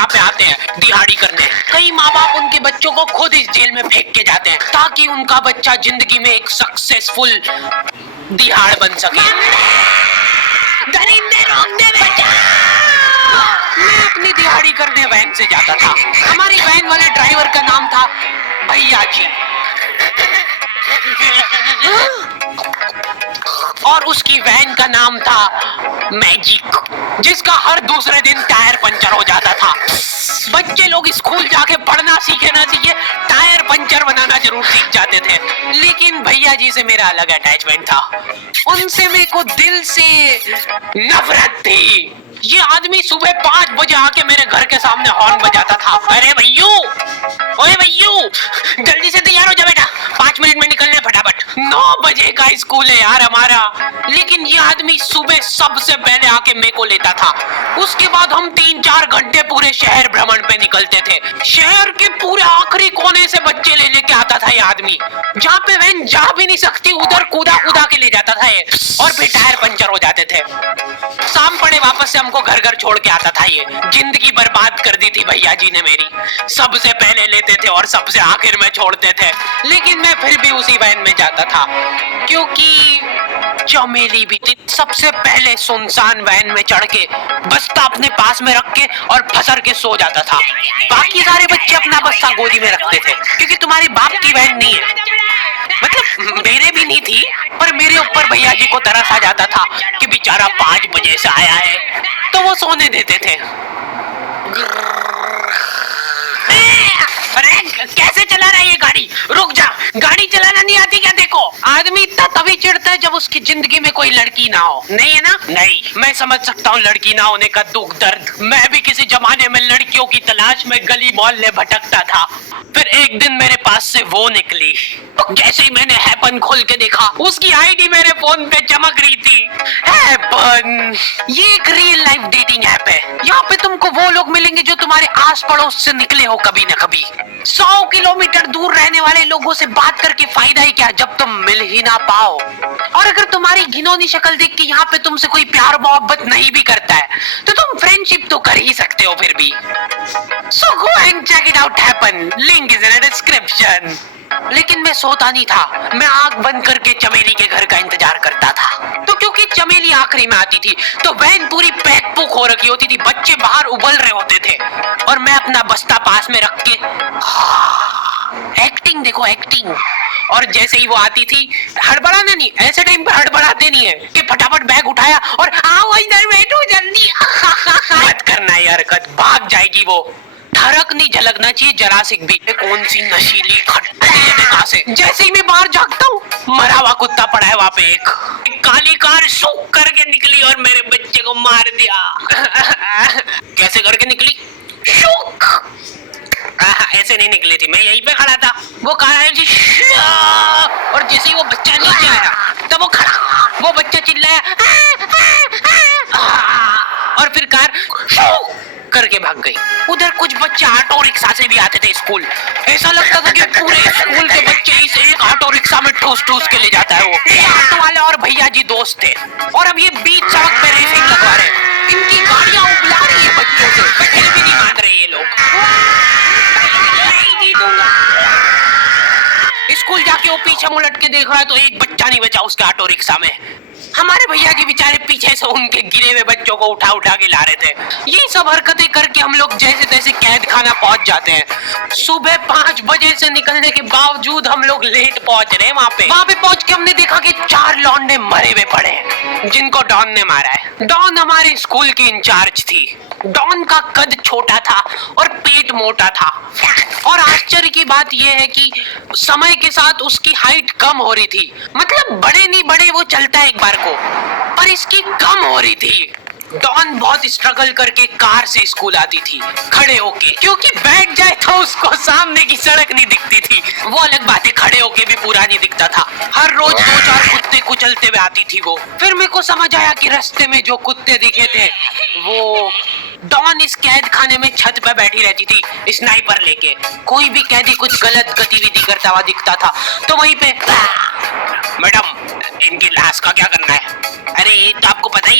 यहाँ पे आते हैं दिहाड़ी करने। कई माँ बाप उनके बच्चों को खुद इस जेल में फेंक के जाते हैं ताकि उनका बच्चा जिंदगी में एक सक्सेसफुल दिहाड़ बन सके। दरिंदे रोक दे बेटा। मैं अपनी दिहाड़ी करने वैन से जाता था। हमारी वैन वाले ड्राइवर का नाम था भैया जी और उसकी वैन का नाम था मैजिक, जिसका हर दूसरे दिन टायर पंचर हो जाता था। बच्चे लोग स्कूल जाके पढ़ना सीखे ना सीखे, टायर पंचर बनाना जरूर सीख जाते थे। लेकिन भैया जी से मेरा अलग अटैचमेंट था। उनसे मेरे को दिल से नफरत थी। ये आदमी सुबह 5 बजे आके मेरे घर के सामने हॉर्न बजाता था। अरे भैयू, ओए भैयू, जल्दी से तैयार हो जा बेटा, 5 मिनट में निकलना है फटाफट। 9 बजे का स्कूल है यार हमारा। लेकिन ये आदमी सुबह सबसे पहले आके मेरे को लेता था। उसके बाद हम 3-4 घंटे पूरे शहर भ्रमण पे निकलते थे। शहर के पूरे आखिरी कोने से बच्चे ले लेके आता था ये आदमी। जहाँ पे वैन जा भी नहीं सकती उधर कूदा कूदा के ले जाता था ये, और फिर टायर पंचर हो जाते थे। शाम पड़े वापस से हमको घर घर छोड़ के आता था ये। जिंदगी बर्बाद कर दी थी भैया जी ने मेरी। सबसे पहले लेते थे और सबसे आखिर में छोड़ते थे। लेकिन मैं फिर भी उसी वैन में जाता था क्योंकि चमेली भी थी। सबसे पहले सुनसान वैन में चढ़ के बस्ता अपने पास में रख के और फसर के सो जाता था। बाकी सारे बच्चे अपना बस्ता गोदी में रखते थे क्योंकि तुम्हारे बाप की वैन नहीं है। मतलब मेरे भी नहीं थी, पर मेरे ऊपर भैया जी को तरस आ जाता था कि बेचारा 5 बजे से आया है, तो वो सोने देते थे। अरे कैसे चला रहा है ये गाड़ी? रुक जा, गाड़ी चलाना नहीं आती क्या? देखो, आदमी इतना तभी चिढ़ता है जब उसकी जिंदगी में कोई लड़की ना हो। नहीं है ना? नहीं, मैं समझ सकता हूँ लड़की ना होने का दुख दर्द। मैं भी किसी जमाने में लड़कियों की तलाश में गली मोहल्ले भटकता था। फिर एक दिन मेरे पास से वो निकली। जैसे ही मैंने हैपन खोल के देखा, उसकी आईडी मेरे फोन पे चमक रही थी। हैपन ये एक रियल लाइफ डेटिंग ऐप है। यहाँ पे तुमको वो लोग मिलेंगे जो तुम्हारे आस पड़ोस से निकले हो कभी न कभी। 100 किलोमीटर दूर रहने वाले लोगों से बात करके फायदा ही क्या जब तुम मिल ही ना पाओ। और अगर तुम्हारी घिनौनी शक्ल देख के यहाँ पे तुमसे कोई प्यार मोहब्बत नहीं भी करता है तो तुम फ्रेंडशिप तो कर ही सकते हो फिर भी। So go and check it out happen. Link is in the description. लेकिन मैं सोता नहीं था। मैं आंख बंद करके चमेली के घर का इंतजार करता था। तो क्योंकि चमेली आखिरी में आती थी तो वैन पूरी पैक पुक हो रखी होती थी। बच्चे बाहर उबल रहे होते थे और मैं अपना बस्ता पास में रख के एक्टिंग देखो एक्टिंग। और जैसे ही वो आती थी, हड़बड़ाना नहीं, ऐसे टाइम पर हड़बड़ाते नहीं है कि फटाफट बैग उठाया और आओ इधर बैठो जल्दी। मत करना ये हरकत, भाग जाएगी वो। धड़क नहीं झलकना चाहिए जरा सी भी। कौन सी नशीली खट्टी है कहाँ से? जैसे ही मैं बाहर जागता हूँ, मरा हुआ कुत्ता पड़ा है वहाँ पे। एक काली कार सूख करके निकली और मेरे बच्चे को मार दिया। कैसे करके निकली? शूक। ऐसे नहीं निकली थी, मैं यहीं पे खड़ा था, वो कार आई थी और जैसे ही वो बच्चा नीचे आया तब वो खड़ा, वो बच्चा चिल्लाया और फिर कार करके भाग गई। उधर कुछ बच्चे ऑटो रिक्शा से भी आते थे स्कूल। ऐसा लगता था कि पूरे स्कूल के बच्चे इस एक ऑटो रिक्शा में ठूस ठूस के ले जाता है वो। ऑटो वाले और भैया जी दोस्त थे और अब ये बीच सड़क पे रेसिंग लगवा रहे हैं। इनकी गाड़ियां उबला रही है बच्चों से, पहले भी नहीं मान रहे ये लोग। स्कूल जाके वो पीछे मुलट के देख रहा है तो एक बच्चा नहीं बचा उसके ऑटो रिक्शा में। हमारे भैया जी बेचारे पीछे से उनके गिरे हुए बच्चों को उठा उठा के ला रहे थे। ये सब हरकतें करके हम लोग जैसे तैसे कैद खाना पहुंच जाते हैं। सुबह 5 बजे से निकलने के बावजूद हम लोग लेट पहुंच रहे हैं वहाँ पे पहुंच के हमने देखा कि 4 लौंडे मरे हुए पड़े हैं जिनको डॉन ने मारा है। डॉन हमारे स्कूल की इंचार्ज थी। डॉन का कद छोटा था और पेट मोटा था और आश्चर्य की बात यह है कि समय के साथ उसकी हाइट कम हो रही थी। मतलब बड़े नहीं बड़े वो चलता है एक बार को, पर इसकी कम हो रही थी। डॉन बहुत स्ट्रगल करके कार से स्कूल आती थी खड़े होके, क्योंकि बैठ जाए तो उसको सामने की सड़क नहीं दिखती थी। वो अलग बात है, खड़े होके भी पूरा नहीं दिखता था। हर रोज 2-4 कुत्ते कुचलते हुए आती थी वो। फिर मेरे को समझ आया कि रास्ते में जो कुत्ते दिखे थे वो डॉन इस कैद खाने में छत पे बैठी रहती थी स्नाइपर लेके। कोई भी कैदी कुछ गलत गतिविधि करता हुआ दिखता था तो वहीं पे, मैडम इनकी लाश का क्या करना है? अरे ये तो आपको पता ही